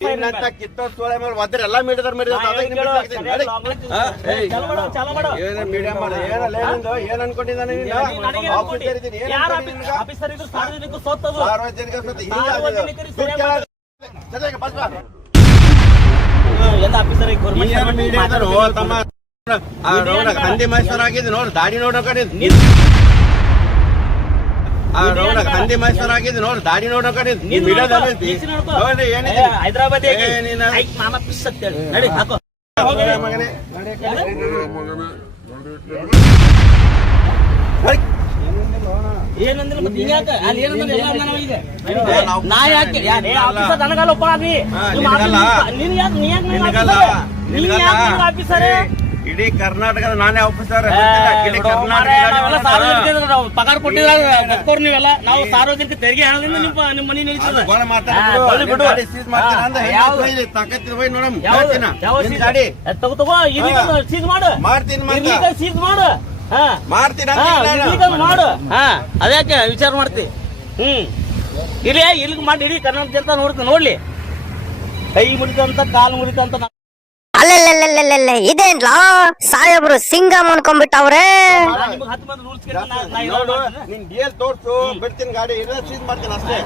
ಕಿತ್ತೋಳೆ ಮೇಲೆ ಒದ್ರೆ ಎಲ್ಲಾ ಮೀಡಿಯದವ್ರು ಏನ್ ಅನ್ಕೊಂಡಿದ್ದಾನೆ ಹಂದಿ ಮೈಸೂರು ಆಗಿದೆ ನೋಡು ದಾಡಿ ನೋಡೋ ಕಡೆ ಹಂದಿ ಮೈಸೂರು ಆಗಿದೆ ನೋಡು ದಾಡಿ ನೋಡೋ ಕಡೆ ಹೈದರಾಬಾದ್ ಮಾಮ ಪಿಸ್ ಅಂತ ಹೇಳಿ ನಡಿ ಹಾಕೋ ಏನಂದ್ರೆ ಮತ್ತೆ ಹಿಂಗ್ಯಾಕ ಅಲ್ಲಿ ಏನಂದ್ರೆ ಎಲ್ಲ ಅಂದ ನಾವೀಗ ನಾ ಯಾಕೆ ಆಫೀಸರ್ ನನಗಲ್ಲಪ್ಪ ಅಭಿ ನೀನ್ ಯಾಕೆ ನೀ ಯಾಕೆ ಆಫೀಸರ್ ಇಡೀ ಕರ್ನಾಟಕದ ನಾನೇ ಆಫೀಸರ್ ಪಗಾರ ಕೊಟ್ಟಿದ್ದಾರೆ ನೀವೆಲ್ಲ ನಾವು ಸಾರ್ವಜನಿಕ ತೆರಿಗೆ ಹಣದಿಂದ ನಿಮ್ಮ ಮನೆ ನಿಲ್ತದೆ ತಗೋ ಸೀಸ್ ಮಾಡು ಸೀಸ್ ಮಾಡು ಮಾಡು ಅದ್ಯಾಕೆ ವಿಚಾರ ಮಾಡ್ತಿ ಇಲ್ಲಿ ಮಾಡಿ ಇಡೀ ಕರ್ನಾಟಕ ಜನತಾ ನೋಡ್ಲಿ ಕೈ ಮುರಿತಂತ ಕಾಲು ಮುರಿತಂತ ಅಲ್ಲಲ್ಲಲ್ಲಲ್ಲಲ್ಲ ಇದೇನ್ಲಾ ಸಾಹೇಬ್ರು ಸಿಂಗ ಅನ್ಕೊಂಡ್ಬಿಟ್ಟವ್ರೆ ನಿನ್ ಡಿಎಲ್ ತೋರ್ಸು ಬಿಡ್ತೀನಿ ಗಾಡಿ ಸೀಸ್ ಮಾಡ್ತೀನಿ ಅಷ್ಟೇ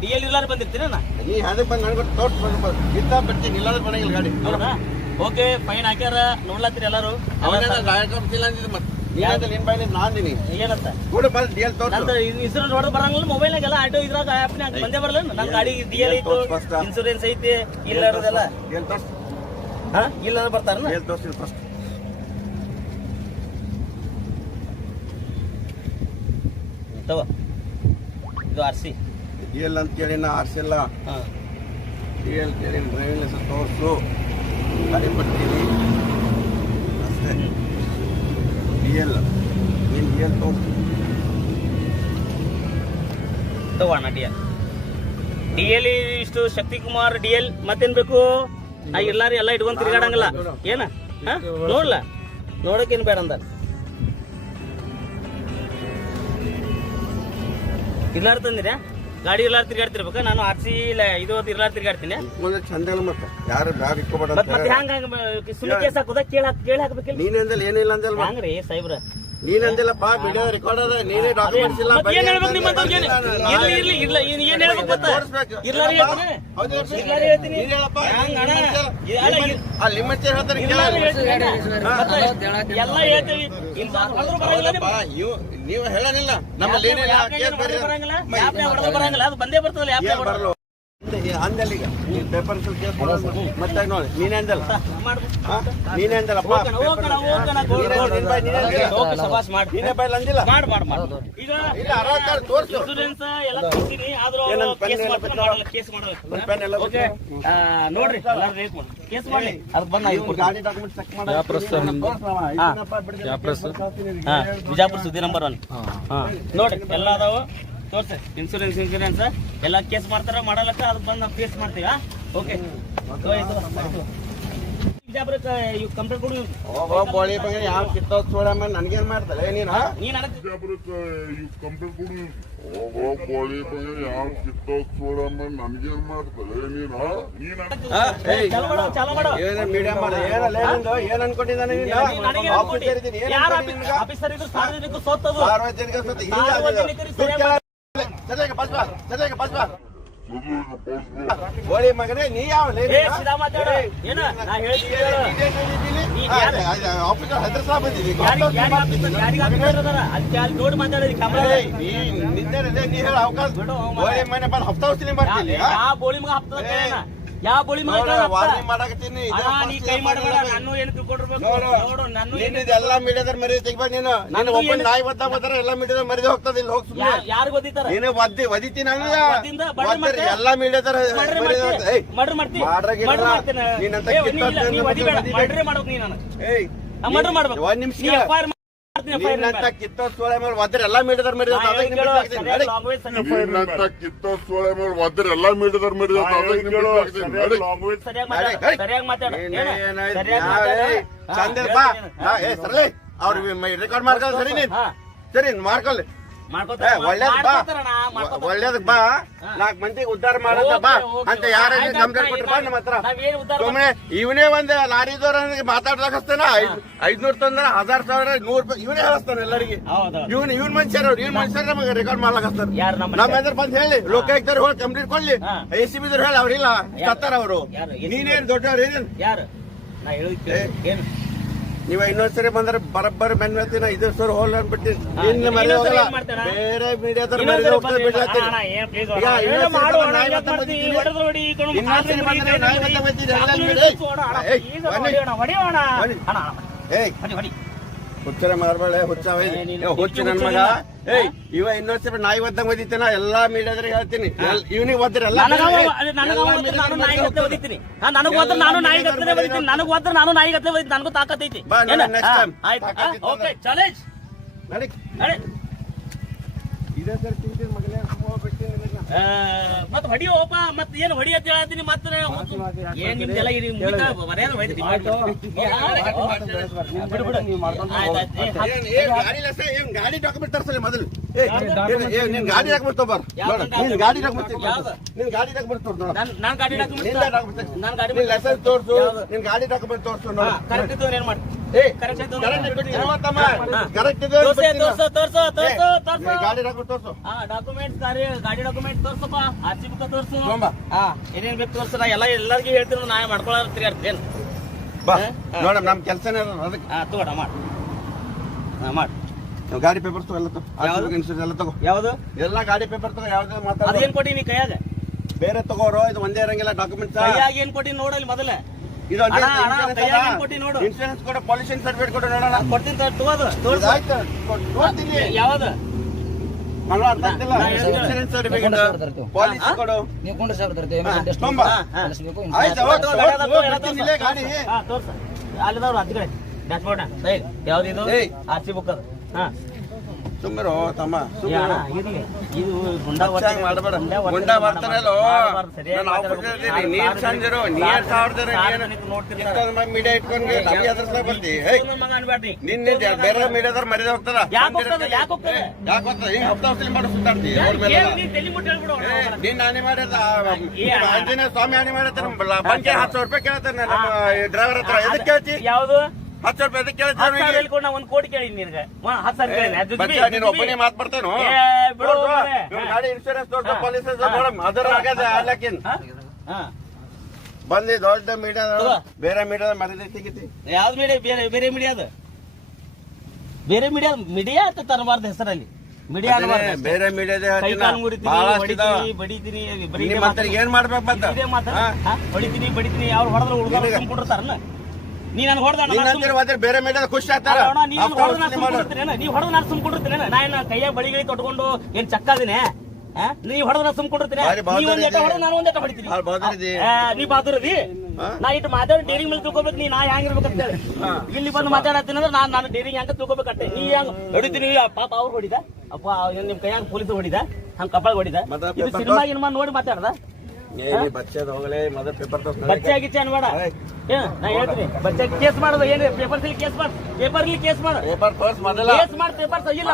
ಡಿಎಲ್ ಇಲ್ಲಾರ ಬಂದಿರ್ತೀರ ನೀ ಅದಕ್ಕೆ ಬಂದು ನನಗೆ ತೋರ್ಸ್ಬೇಕು ಇದ್ದ ಬಿಡ್ತೀನಿ ಇಲ್ಲಾದ್ರೆ ಬರಂಗಿಲ್ಲ ಗಾಡಿ ಓಕೆ ಫೈನ್ ಹಾಕ್ಯಾರ ನೋಡ್ಲತ್ತೀರಿ ಎಲ್ಲಾರು ನಿನ್ ಬಾಯಿ ನಾಂದಿನಿ ಏನಂತ ಇನ್ಸೂರೆನ್ಸ್ ಹೊಡೆದು ಬರಂಗಿಲ್ಲ ಮೊಬೈಲ್ನಾಗೆಲ್ಲ ಆಟೋ ಇದ್ರಾಗ ಆಪ್ನಾಗ ಬಂದೇ ಬರಲ್ಲ ನನ್ನ ಗಾಡಿ ಡಿಎಲ್ ಐತು ಇನ್ಸೂರೆನ್ಸ್ ಐತಿ ಇಲ್ಲದೆಲ್ಲ ಇಲ್ಲ ಬರ್ತಾರ ತಗೋ ಇದು ಆರ್ಸಿ ಡಿಎಲ್ ಅಂತ ಕೇಳಿ ನಾ ಆರ್ಸಿಲ್ಲ ಡಿಎಲ್ ಕೇಳಿ ಡ್ರೈವಿಂಗ್ ಲೈಸೆನ್ಸ್ ತೋರಿಸು ಗಾಡಿ ಬರ್ತೀನಿ ಅಷ್ಟೇ ಡಿಎಲ್ ನೀನು ಡಿಎಲ್ ತೋರಿಸು ತಗೋಣ ಡಿಎಲ್ ಇಷ್ಟು ಶಕ್ತಿಕುಮಾರ್ ಡಿಎಲ್ ಮತ್ತೇನ್ ಬೇಕು ನಾ ಎಲ್ಲಾರು ಎಲ್ಲ ಇಟ್ಕೊಂಡ್ ತಿರ್ಗಾಡಂಗಿಲ್ಲ ಏನ ನೋಡ್ಲ ನೋಡಕ್ಕೇನು ಬೇಡ ಅಂದ ಇಲ್ಲಾರ ತಂದಿರಾ ಗಾಡಿ ಇಲ್ಲಾರ ತಿರ್ಗಾಡ್ತಿರ್ಬೇಕ ನಾನು ಆರ್ಸಿ ಇದು ಇಲ್ಲಾರ ತಿರ್ಗಾಡ್ತೀನಿ ಚಂದ ಮತ್ತೆ ಯಾರು ಬ್ಯಾಗ್ ಇಟ್ಕೋಬೇಡ ಮತ್ತೆ ಹ್ಯಾಂಗ ಸುಮ್ಮನೆ ಕೇಸ್ ಹಾಕುದ ಕೇಳಿ ಹಾಕ್ಬೇಕಿಲ್ಲ ನೀನಂದಲ್ಲ ಏನಿಲ್ಲ ಅಂದಲ್ಲ ಹಂಗ್ರಿ ಸಾಹೇಬ್ರ ನೀನಂದಿಲ್ಲಪ್ಪ ವಿಡಿಯೋ ರೆಕಾರ್ಡ್ ಅದ ನೀನೇ ಡಾಕ್ಯುಮೆಂಟ್ಸ್ ಇಲ್ಲ ಏನ್ ಹೇಳ್ಬೇಕು ನಿಮ್ಮಂತವ್ರಿಗೆ ಇಲ್ಲ ಏನ್ ಹೇಳ್ಬೇಕು ಗೊತ್ತಾ ಇರ್ಲಾರ ಹೇಳ್ತೀನಿ ಎಲ್ಲ ಹೇಳ್ತೀವಿ ನೀವು ಹೇಳಲಿಲ್ಲ ನಮ್ಮಲ್ಲಿ ಬರಂಗಿಲ್ಲ ಅದು ಬಂದೇ ಬರ್ತದಲ್ಲ ಅಂದಲ್ಲಿಗ ಪೇಪರ್ ಮತ್ತೆ ನೋಡಿ ನೀನೇ ಅಂದಲ್ಲ ನೀನೇ ಅಂದಲ್ಲಪ್ಪ ನೀನೇ ಬೈಲ್ ಅಂದಿಲ್ಲ ಈಗ ಇನ್ಸೂರೆನ್ಸ್ ಎಲ್ಲ ಕೊಡ್ತೀನಿ ಆದ್ರೂ ಕೇಸ್ ಮಾಡಲ್ಲ ಓಕೆ ನೋಡ್ರಿ ಕೇಸ್ ಮಾಡ್ಲಿ ಅದಕ್ಕೆ ಬಂದ ಗಾಡಿ ಡಾಕ್ಯುಮೆಂಟ್ ಚೆಕ್ ಮಾಡಿ ಬಿಜಾಪುರ ಸುದ್ದಿ ನಂಬರ್ 1 ನೋಡ್ರಿ ಎಲ್ಲ ಅದಾವ ತೋರ್ಸಿ ಇನ್ಸೂರೆನ್ಸ್ ಎಲ್ಲ ಕೇಸ್ ಮಾಡ್ತಾರ ಮಾಡಲಕ್ಕ ಅದಕ್ಕೆ ಬಂದು ನಾವು ಕೇಸ್ ಮಾಡ್ತೀವಿ ಓಕೆ ಬಿಜಾಪುರಕ್ಕೆ ಕಂಪ್ಲೇಂಟ್ ಕೊಡು ಬೋಳಿ ಬಗ್ಗೆ ಯಾವ ಕಿತ್ತೋದ್ ಸೋಡಮ್ಮ ನನ್ಗೇನ್ ಮಾಡ್ತಾರೆ ನೀನ್ ಬಿಜಾಪುರಕ್ಕೆ ಕಂಪ್ಲೇಂಟ್ ಕೊಡು ಬೋಳಿ ಬಗ್ಗೆ ಯಾವ ಕಿತ್ತೋದ್ ಸೋಡಮ್ಮ ನನ್ಗೇನ್ ಮಾಡ್ತಾರೆ ಮೀಡಿಯಾ ಮಾಡ ಏನ್ ಅನ್ಕೊಂಡಿದ್ದಾನೆ ಆಫೀಸರ್ ಇದ್ರು ಸಾರ್ವಜನಿಕ ಸೋತದು ಗೋಳಿ ಮಗನೇ ನೀ ಯಾವ ಆಫೀಸರ್ ಹೆದರ್ಸಾ ಬಂದಿದ್ದೀವಿ ನೋಡಿ ಮಾತಾಡಿದ್ರಿ ನೀ ಹೇಳ ಅವಕಾಶ ಗೋಳಿ ಮನೆ ಬಂದು ಹಫ್ತಾ ವರ್ಷ ಬರ್ತೀನಿ ಯಾವ ಬೋಳಿ ಮಗ ಹಪ್ತದ ಯಾವ ಬೋಳಿ ಮಗ ವಾರ್ನಿಂಗ್ ಮಾಡಕತ್ತೀನಿ ನೀ ಕೈ ಮಾಡಬೇಡ ನಾನು ಏನು ತಿಳ್ಕೊಂಡಿರ್ಬೇಕು ನೋಡು ನಾನು ಎಲ್ಲಾ ಮೀಡಿಯಾದವ್ರ ಮರಿ ತೆಗಿಬಾರ ನೀನು ನಾನು ಒಬ್ಬ ನಾಯಿ ಒದ್ದ ಬಂದ್ರೆ ಎಲ್ಲಾ ಮೀಡಿಯಾದ ಮರಿದ ಹೋಗ್ತದ ಇಲ್ಲಿ ಹೋಗಿ ಯಾರು ಗೊತ್ತಿತ್ತಾರ ನೀನು ಒದಿತೀನಿ ಎಲ್ಲಾ ಮೀಡಿಯಾದವ್ರ ಮರ್ಡರ್ ಮಾಡ್ತೀನಿ ಮರ್ಡರ್ ಮಾಡ್ಬೇಕು ನೀ ನಾನು ಮರ್ಡರ್ ಮಾಡ್ಬೇಕು ಒಂದ್ ನಿಮಿಷ ಕಿತ್ತೋ ಸೋಳೆ ಮೇಲೆ ಒದ್ರೆ ಎಲ್ಲಾ ಮೀಡಿಯಾದವ್ರ ಸರಿಯಾಗಿ ಮಾತಾಡ ಚಂದ ಅವ್ರಿಗೆ ರೆಕಾರ್ಡ್ ಮಾಡ್ಕೊಳ್ಳಿ ಸರಿ ನೀನ್ ಸರಿ ಮಾಡ್ಕೊಳ್ಳಿ ಒಳ್ಳೇದಕ್ ಬಾ 4 ಮಂದಿಗೆ ಉದ್ಧಾರ ಮಾಡಂತ ಬಾ ಅಂತ ಯಾರ ಕಂಪ್ಲೇಂಟ್ ಕೊಟ್ರು ಬಾ ನಮ್ಮ ಹತ್ರ. ಸುಮ್ಮನೆ ಇವನೇ ಒಂದ್ ಲಾರಿದವ್ರ ಮಾತಾಡ್ಲಾಕ ಹಸ್ತಾನ 500 ತಂದ್ರ 1000 ಸಾವಿರ 100 ರೂಪಾಯಿ ಇವನೇ ಹೇಳಿಸ್ತಾನ ಎಲ್ಲರಿಗೆ. ಇವ್ನ ಮನುಷ್ಯರ ನಮಗೆ ರೆಕಾರ್ಡ್ ಮಾಡ್ಲಾಕ ಹಸ್ತಾರ. ನಮ್ಮ ಎದುರು ಬಂದ್ ಹೇಳಿ ಲೋಕಾಯುಕ್ತರು ಹೋಗಿ ಕಂಪ್ಲೇಂಟ್ ಕೊಡ್ಲಿ. ACB ಹೇಳಿ ಅವ್ರಿಲ್ಲ ಸತ್ತಾರ ಅವರು. ನೀನೇನ್ ದೊಡ್ಡವ್ರ ಏನೇನ್ ಯಾರು ನಾ ಹೇಳಿದ್ದೆ ಏನು ನೀವ ಇನ್ನೊಂದ್ಸರಿ ಬಂದ್ರೆ ಬರಬ್ಬರಿ ಬೆನ್ವತ್ತಿನ 5 ಸಾವಿರ ಹೋಲ್ ಅಂದ್ಬಿಟ್ಟು ಬೇರೆ ಮೀಡಿಯಾದವ್ರ ಹುಚ್ಚರ ಮಾರ್ಬಾಳೆ ಹುಚ್ಚ ಹುಚ್ಚು ನನ್ ಮಗ. ಇವ ಇನ್ನೊಂದ್ಸರಿ ನಾಯಿ ಒದ್ದಂಗ್ ಓದಿತೇನ ಎಲ್ಲಾ ಮೀಡಿಯಾದ್ರಿಗೆ ಹೇಳ್ತೀನಿ. ಇವನಿಗೆ ಓದ್ರಿ ಎಲ್ಲ ನನಗ್ ಹೋದ್ರೆ ನಾನು ನಾಯಿ ಗತ್ತಲೆ ಬರೀತೀನಿ. ನನಗ್ ಹೋದ್ರೆ ನಾನು ನಾಯಿ ಗತ್ತಲೆ ಬರೀತೀನಿ. ನನಗೂ ತಾಕತ್ತೈತಿ. ಓಕೆ ಚಾಲೆಂಜ್ ನಡಿ ಇದೇ ಸರ್ ತಿಂತೀನಿ ಮಗನೇ ಮತ್ ಹೊಡಿಯೋಪ ಮತ್ ಏನ್ ಹೊಡಿ ಅಂತ ಹೇಳ್ತೀನಿ. ಮತ್ತ ಏನ್ ನಿಮ್ದೆಲ್ಲ ಗಾಡಿ ಡಾಕ್ಯುಮೆಂಟ್ ತರ್ಸಲ್ಲ ಮೊದಲು. ನಿನ್ ಗಾಡಿ ಡಾಕ್ಯುಮೆಂಟ್ ತಗೋಬಾರ. ನಿನ್ ಗಾಡಿ ಡಾಕ್ಯುಮೆಂಟ್ ನಿನ್ ಗಾಡಿ ಡಾಕ್ಯುಮೆಂಟ್ ತೋರ್ಸು. ನಾನ್ ಗಾಡಿ ಡಾಕ್ಯುಮೆಂಟ್ ನಾನ್ ಗಾಡಿ ಲೈಸೆನ್ಸ್ ತೋರ್ಸು. ನಿನ್ ಗಾಡಿ ಡಾಕ್ಯುಮೆಂಟ್ ತೋರ್ಸು. ಕರೆಕ್ಟ್ ಇದ್ದು ಏನ್ ಮಾಡಿ ಗಾಡಿ ಡಾಕ್ಯುಮೆಂಟ್ ತೋರ್ಸು. ಡಾಕ್ಯುಮೆಂಟ್ ಗಾಡಿ ಡಾಕ್ಯುಮೆಂಟ್ ತೋರ್ಸಪ್ಪ. ಆರ್ಸಿ ಬುಕ್ ತೋರ್ಸು. ಏನೇನ್ ಬೇಕು ತೋರ್ಸ. ಎಲ್ಲರಿಗೂ ಹೇಳ್ತೀನಿ ನಾ ಮಾಡ್ಕೊಳ್ಳೋದು ತಿರ್ಗಾಡ್ತೇನ್. ಬಾ ನೋಡ ನಮ್ ಕೆಲ್ಸನೇ ಅದಕ್ಕೆ. ತಗೋಣ ಮಾಡಿ ಗಾಡಿ ಪೇಪರ್ಸ್ ಎಲ್ಲ ತಗೋ. ಇನ್ಸೂರೆನ್ಸ್ ಎಲ್ಲ ತಗೋ. ಯಾವ್ದು ಎಲ್ಲ ಗಾಡಿ ಪೇಪರ್ ತಗೋ. ಯಾವ್ದು ಮಾತಾಡ ಅದೇನ್ ಕೊಟ್ಟಿ ನೀ ಕೈಯಾಗ ಬೇರೆ ತಗೋರು. ಇದು ಒಂದೇ ಇರಂಗಿಲ್ಲ ಡಾಕ್ಯುಮೆಂಟ್ಸ್. ಕೈಯಾಗ ಏನ್ ಕೊಟ್ಟಿ ನೋಡಲಿ ಮೊದಲ. ಇನ್ಸೂರೆನ್ಸ್ ಕೊಡು. ಪೊಲ್ಯೂಷನ್ ಸರ್ಟಿಫಿಕೇಟ್ ಕೊಡು ನೋಡೋಣ. ಕೊಡ್ತೀನಿ ತಗೋದು ನೋಡ್ತೀನಿ. ಯಾವ್ದು ಇನ್ಸೂರೆನ್ಸ್ ಸರ್ಟಿಫಿಕೇಟ್ ಪಾಲಿಸಿ ಕೊಡು. ಗಾಡಿ ತೋರ್ಸ ಅಲ್ಲಿದವ್ರು ಹತ್ತು ಕಡೆ ಡ್ಯಾಶ್ ಬೋರ್ಡ್ ಯಾವ್ದು ಆರ್ಸಿ ಬುಕ್ ಅದು. ಹಾ ಸುಮ್ಮರು ತಮ್ಮ ಇದು ಗುಂಡಾ ಮಾಡಬೇಡ. ಗುಂಡಾ ಬರ್ತಾನಲ್ಲೋ ನೀರ್ ಸಂಜರು ನೀರ್ ಸಾವಿರದ ಮೀಡಿಯಾ ಇಟ್ಕೊಂಡು ಬರ್ತಿ. ನಿನ್ನೆ ಬೇರೆ ಮೀಡಿಯಾದವ್ರು ಮರ್ಯಾದೆ ಹೋಗ್ತಾರ. ಯಾಕೆ ಹೋಗ್ತದೆ ಹಿಂಗ್ ಹಪ್ತಾವಸಲಿ ಮಾಡಿ ಸುತ್ತಾಡ್ತಿ. ನಿನ್ನ ಹಾನಿ ಮಾಡ್ಯದ ಆಂಜನೇಯ ಸ್ವಾಮಿ ಹಾನಿ ಮಾಡತ್ತ. ಬಂಕೆ 10,000 ರೂಪಾಯಿ ಕೇಳ್ತಾನೆ ನಮ್ಮ ಡ್ರೈವರ್ ಹತ್ರ. ಎದಕ್ಕೆ ಕೇಳ್ತಿ? ಯಾವ್ದು 10,000 ರೂಪಾಯಿ ಎದಕ್ಕೆ ಕೇಳ್ತಾನೆ? ನಾ 1 ಕೋಟಿ ಕೇಳಿ ನಿನ್ಗೆ 10,000 ನೀನು ಒಬ್ಬನೇ ಮಾತು ಬರ್ತೇನು? ಗಾಡಿ ಇನ್ಶೂರೆನ್ಸ್ ತೋರ್ಸ ಪೊಲೀಸ್ ಅದರ ಆಗ್ಲಾಕಿನ್ ಬಂದಿ ದೊಡ್ಡ ಮೀಡಿಯಾ ಬೇರೆ ಮೀಡಿಯಾದ ಮರ್ಯಾದೆ ತೆಗಿತಿ. ಯಾವ್ದು ಮೀಡಿಯಾ? ಬೇರೆ ಮೀಡಿಯಾ ಅದು ಬೇರೆ ಮೀಡಿಯಾ ಅಂತ ತರಬಾರ್ದು ಹೆಸರಲ್ಲಿ. ಮೀಡಿಯಾ ಬೇರೆ ಮೀಡಿಯಾದ ಬಡಿತೀನಿ ಏನ್ ಮಾಡ್ಬೇಕು ಬಂತ ಬಡಿತೀನಿ ಅವ್ರು ಹೊಡೆದ್ರೆ ಹುಡುಗರು ಸುಮ್ಕೊಂಡಿರ್ತಾರನ್ನ. ನೀ ನನ್ ಹೊಡೆದ ಬೇರೆ ಮೀಡಿಯಾದ ಖುಷಿ ಆಗ್ತಾರ. ನೀವು ಹೊಡೆದ ನಾನು ಸುಮ್ಕೊಂಡಿರ್ತೀನಿ. ನಾ ಏನ ಕೈಯಾಗ ಬಳಿಗಳಿಗೆ ತೊಟ್ಕೊಂಡು ಏನ್ ಚಕ್ಕಾದಿನೇ? ನೀವ್ ಹೊಡೆದ ಸುಮ್ಕೊಂಡಿರ್ತೀನಿ. ನಾನು ಒಂದೇಟ ಹೊಡಿತೀನಿ. ನೀ ಬಾದುರದಿ ನಾ ಇಟ್ಟು ಮಾತಾಡಿ ಡೇರಿಂಗ್ ಮೇಲೆ ತಿಳ್ಕೊಬೇಕು. ನೀ ನಾ ಹೆಂಗಿರ್ಬೇಕಂತ ಹೇಳಿ ಇಲ್ಲಿ ಬಂದು ಮಾತಾಡತ್ತೀನಿ ಅಂದ್ರೆ ನಾನು ಡೇರಿಂಗ್ ಹೆಂಗ ತಿಳ್ಕೊಬೇಕಟ್ಟೆ. ನೀ ಹೆಂಗ್ ಹೊಡಿತೀನಿ? ಪಾಪ ಅವ್ರು ಹೊಡಿದ ಅಪ್ಪ ನಿಮ್ ಕೈಯಾಗ ಪೊಲೀಸ್ ಹೊಡಿದ ಹಂಗ ಕಪಾಳ ಹೊಡಿದ. ಸಿನಿಮಾ ಗಿನಿಮಾ ನೋಡಿ ಮಾತಾಡ್ದ. ಬಚ್ಚೆ ಆಗಿಚ್ಚೆ ಅನ್ಬೇಡ. ನಾ ಹೇಳ್ತೀನಿ ಬಚ್ಚೆ ಕೇಸ್ ಮಾಡೋದು. ಏನ್ ಪೇಪರ್ಸ್ ಕೇಸ್ ಮಾಡ. ಪೇಪರ್ ಕೇಸ್ ಮಾಡ. ಕೇಸ್ ಮಾಡಿ ಪೇಪರ್ಸ್ ಇಲ್ಲ